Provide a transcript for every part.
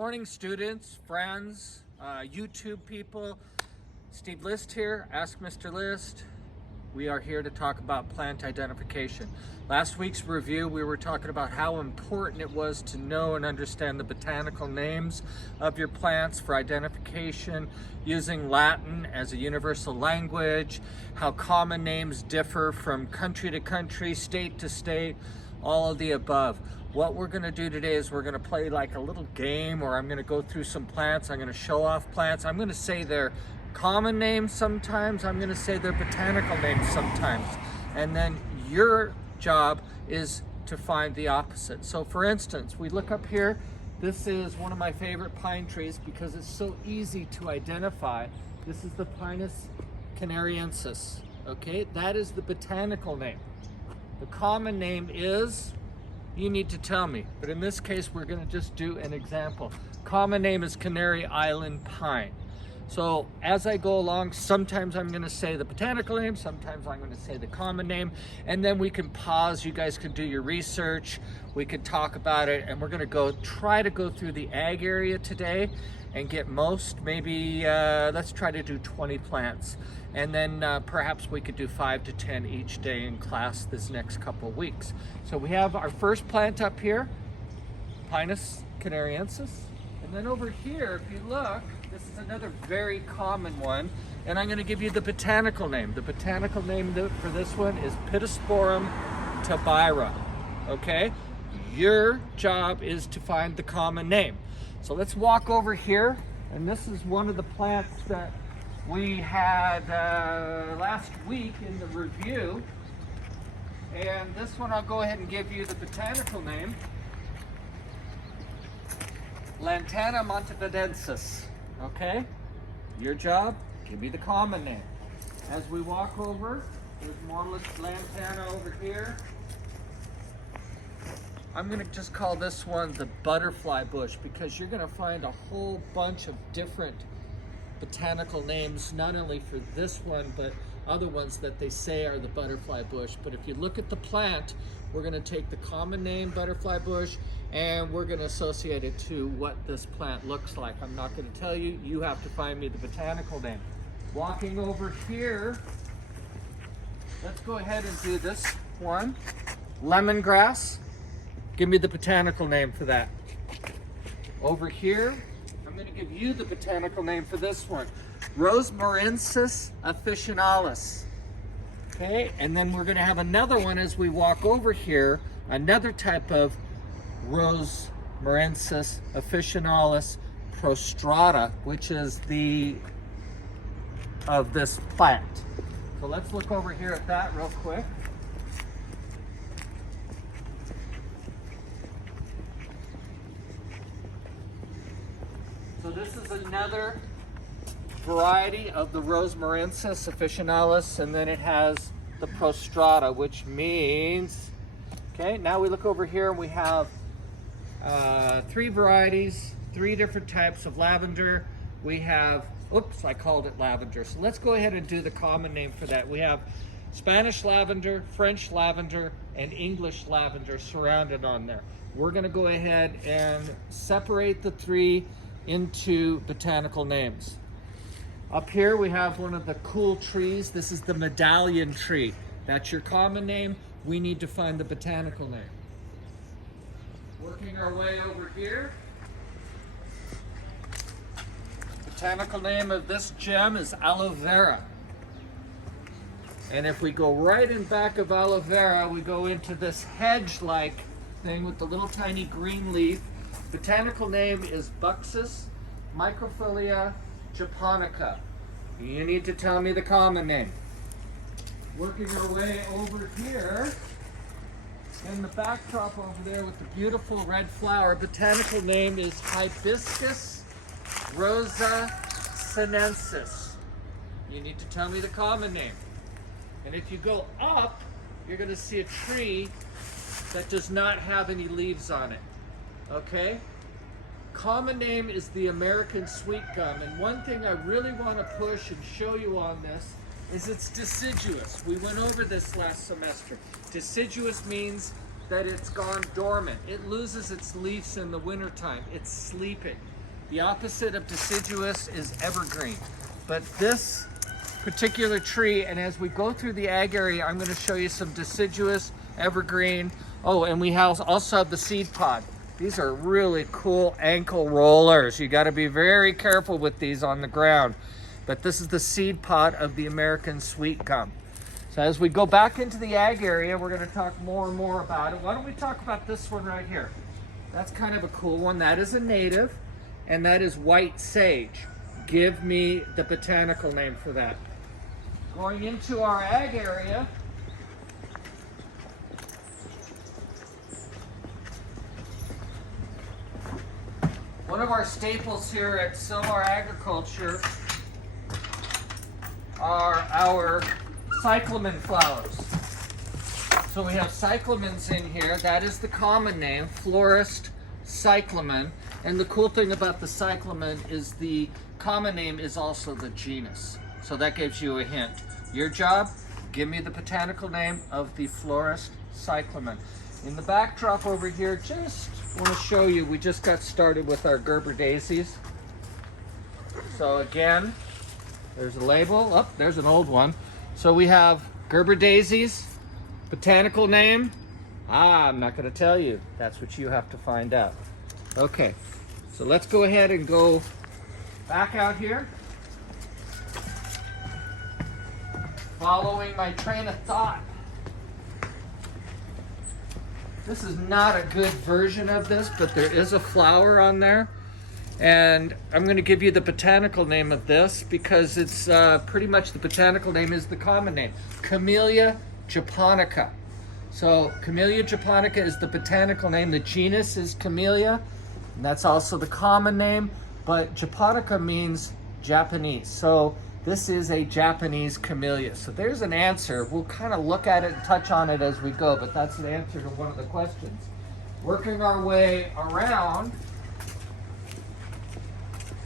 morning, students, friends, YouTube people. Steve List here, Ask Mr. List. We are here to talk about plant identification. Last week's review, we were talking about how important it was to know and understand the botanical names of your plants for identification, using Latin as a universal language, how common names differ from country to country, state to state, all of the above. What we're going to do today is we're going to play like a little game, or I'm going to go through some plants. I'm going to show off plants. I'm going to say their common names sometimes. I'm going to say their botanical names sometimes. And then your job is to find the opposite. So for instance, we look up here. This is one of my favorite pine trees because it's so easy to identify. This is the Pinus Canariensis. Okay, that is the botanical name. The common name is, you need to tell me, but in this case we're going to just do an example. Common name is Canary Island pine. So as I go along, sometimes I'm going to say the botanical name, sometimes I'm going to say the common name, and then we can pause. You guys can do your research, we could talk about it, and we're going to try to go through the ag area today and get maybe let's try to do 20 plants, and then perhaps we could do 5 to 10 each day in class this next couple of weeks. So we have our first plant up here, Pinus Canariensis, and then over here, if you look, this is another very common one, and I'm going to give you the botanical name. The botanical name for this one is Pittosporum tabira. Okay? Your job is to find the common name. So let's walk over here, and this is one of the plants that we had last week in the review. And this one I'll go ahead and give you the botanical name. Lantana montevidensis. Okay? Your job, give me the common name. As we walk over, there's more lantana over here. I'm going to just call this one the butterfly bush because you're going to find a whole bunch of different botanical names, not only for this one, but other ones that they say are the butterfly bush. But if you look at the plant, we're going to take the common name, butterfly bush, and we're going to associate it to what this plant looks like. I'm not going to tell you. You have to find me the botanical name. Walking over here, let's go ahead and do this one. Lemongrass. Give me the botanical name for that. Over here, I'm going to give you the botanical name for this one. Rosmarinsis officinalis. Okay, and then we're going to have another one as we walk over here, another type of Rosmarinsis officinalis prostrata, which is of this plant. So let's look over here at that real quick. So this is another variety of the Rosmarinsis officinalis, and then it has the prostrata, which means, okay, now we look over here and we have 3 varieties, 3 different types of lavender. We have, oops, I called it lavender. So let's go ahead and do the common name for that. We have Spanish lavender, French lavender, and English lavender surrounded on there. We're going to go ahead and separate the 3 into botanical names. Up here we have one of the cool trees. This is the Medallion Tree. That's your common name. We need to find the botanical name. Working our way over here. Botanical name of this gem is Aloe Vera. And if we go right in back of Aloe Vera, we go into this hedge-like thing with the little tiny green leaf. Botanical name is Buxus microphylla japonica. You need to tell me the common name. Working our way over here, in the backdrop over there with the beautiful red flower, botanical name is Hibiscus rosa sinensis. You need to tell me the common name. And if you go up, you're going to see a tree that does not have any leaves on it. Okay? Common name is the American sweet gum, and one thing I really want to push and show you on this is it's deciduous. We went over this last semester. Deciduous means that it's gone dormant. It loses its leaves in the wintertime. It's sleeping. The opposite of deciduous is evergreen. But this particular tree, and as we go through the ag area, I'm going to show you some deciduous, evergreen. Oh, and we also have the seed pod. These are really cool ankle rollers. You got to be very careful with these on the ground. But this is the seed pod of the American sweet gum. So as we go back into the ag area, we're going to talk more and more about it. Why don't we talk about this one right here? That's kind of a cool one. That is a native, and that is white sage. Give me the botanical name for that. Going into our ag area, one of our staples here at Sycamore Agriculture are our Cyclamen flowers. So we have cyclamens in here. That is the common name, florist cyclamen. And the cool thing about the cyclamen is the common name is also the genus. So that gives you a hint. Your job, give me the botanical name of the florist cyclamen. In the backdrop over here, just want to show you, we just got started with our Gerber Daisies. So again, there's a label. Oh, there's an old one. So we have Gerber Daisies, botanical name. I'm not going to tell you. That's what you have to find out. Okay, so let's go ahead and go back out here. Following my train of thought. This is not a good version of this, but there is a flower on there. And I'm going to give you the botanical name of this because it's pretty much the botanical name is the common name. Camellia Japonica. So Camellia Japonica is the botanical name. The genus is Camellia, and that's also the common name. But Japonica means Japanese. So this is a Japanese camellia. So there's an answer. We'll kind of look at it and touch on it as we go, but that's the answer to one of the questions. Working our way around,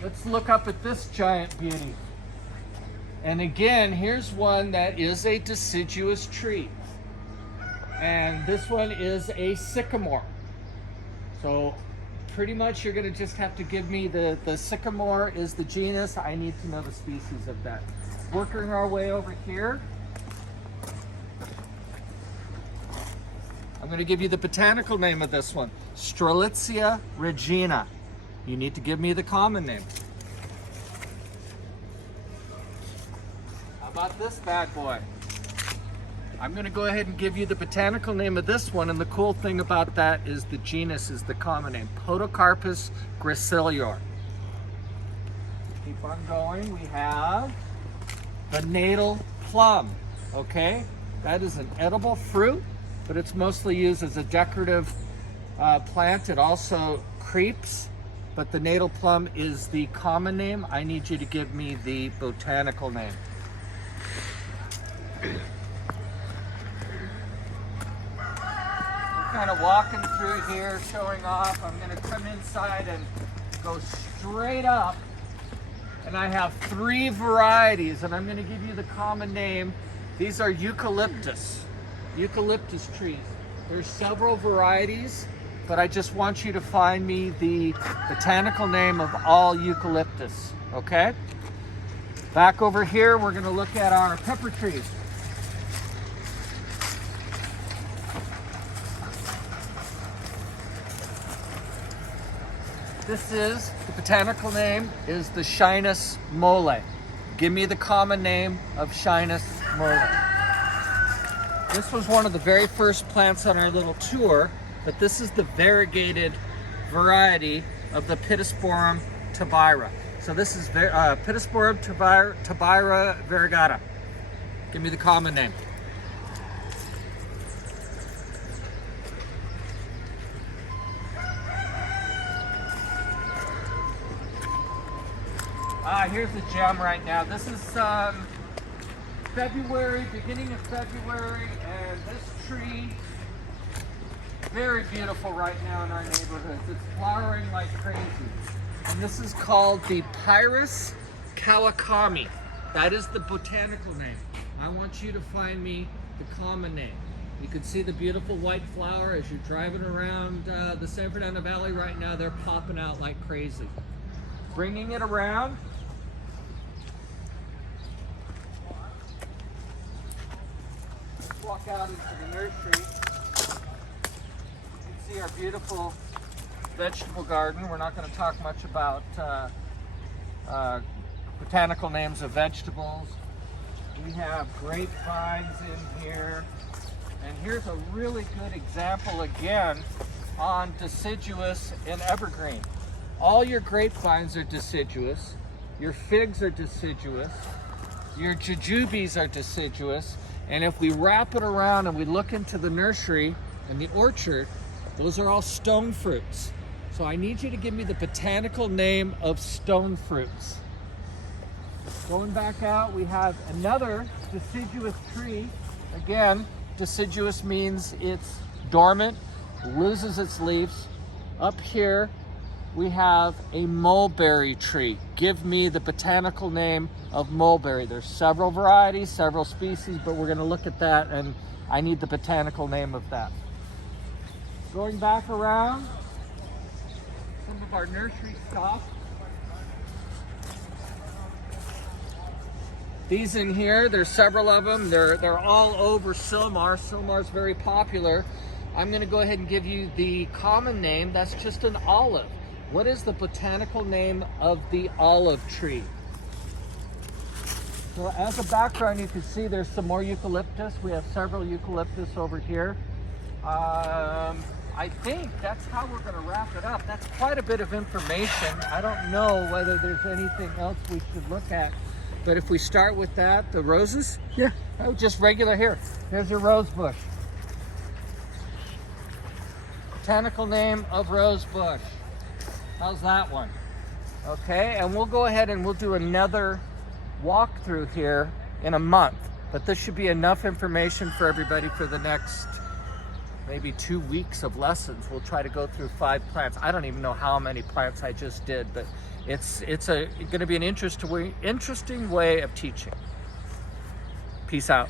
let's look up at this giant beauty. And again, here's one that is a deciduous tree. And this one is a sycamore. So pretty much you're going to just have to give me the sycamore is the genus. I need to know the species of that. Working our way over here, I'm going to give you the botanical name of this one. Strelitzia regina. You need to give me the common name. How about this bad boy? I'm going to go ahead and give you the botanical name of this one, and the cool thing about that is the genus is the common name, Podocarpus gracilior. Keep on going. We have the Natal Plum. Okay, that is an edible fruit, but it's mostly used as a decorative plant. It also creeps, but the Natal Plum is the common name. I need you to give me the botanical name. Kind of walking through here, showing off. I'm going to come inside and go straight up, and I have 3 varieties, and I'm going to give you the common name. These are eucalyptus trees. There's several varieties, but I just want you to find me the botanical name of all eucalyptus. Okay? Back over here, we're going to look at our pepper trees. This is, the botanical name is the Shyness mole. Give me the common name of Shyness mole. This was one of the very first plants on our little tour, but this is the variegated variety of the Pittosporum tabira. So this is Pittosporum tabira variegata. Give me the common name. Here's the gem right now. This is February, beginning of February, and this tree, very beautiful right now in our neighborhoods. It's flowering like crazy. And this is called the Pinus Canariensis. That is the botanical name. I want you to find me the common name. You can see the beautiful white flower as you're driving around the San Fernando Valley right now. They're popping out like crazy. Bringing it around. Let's walk out into the nursery. You can see our beautiful vegetable garden. We're not going to talk much about botanical names of vegetables. We have grapevines in here. And here's a really good example again on deciduous and evergreen. All your grapevines are deciduous, your figs are deciduous, your jujubes are deciduous, and if we wrap it around and we look into the nursery and the orchard, those are all stone fruits. So I need you to give me the botanical name of stone fruits. Going back out, we have another deciduous tree. Again, deciduous means it's dormant, loses its leaves. Up here, we have a mulberry tree. Give me the botanical name of mulberry. There's several varieties, several species, but we're going to look at that, and I need the botanical name of that. Going back around, some of our nursery stock. These in here, there's several of them. They're all over Sycamore. Sycamore's very popular. I'm going to go ahead and give you the common name. That's just an olive. What is the botanical name of the olive tree? So as a background, you can see there's some more eucalyptus. We have several eucalyptus over here. I think that's how we're going to wrap it up. That's quite a bit of information. I don't know whether there's anything else we should look at. But if we start with that, the roses? Yeah. Oh, just regular here. Here's your rose bush. Botanical name of rose bush. How's that one? Okay, and we'll go ahead and we'll do another walkthrough here in a month. But this should be enough information for everybody for the next maybe 2 weeks of lessons. We'll try to go through 5 plants. I don't even know how many plants I just did, but it's going to be an interesting way of teaching. Peace out.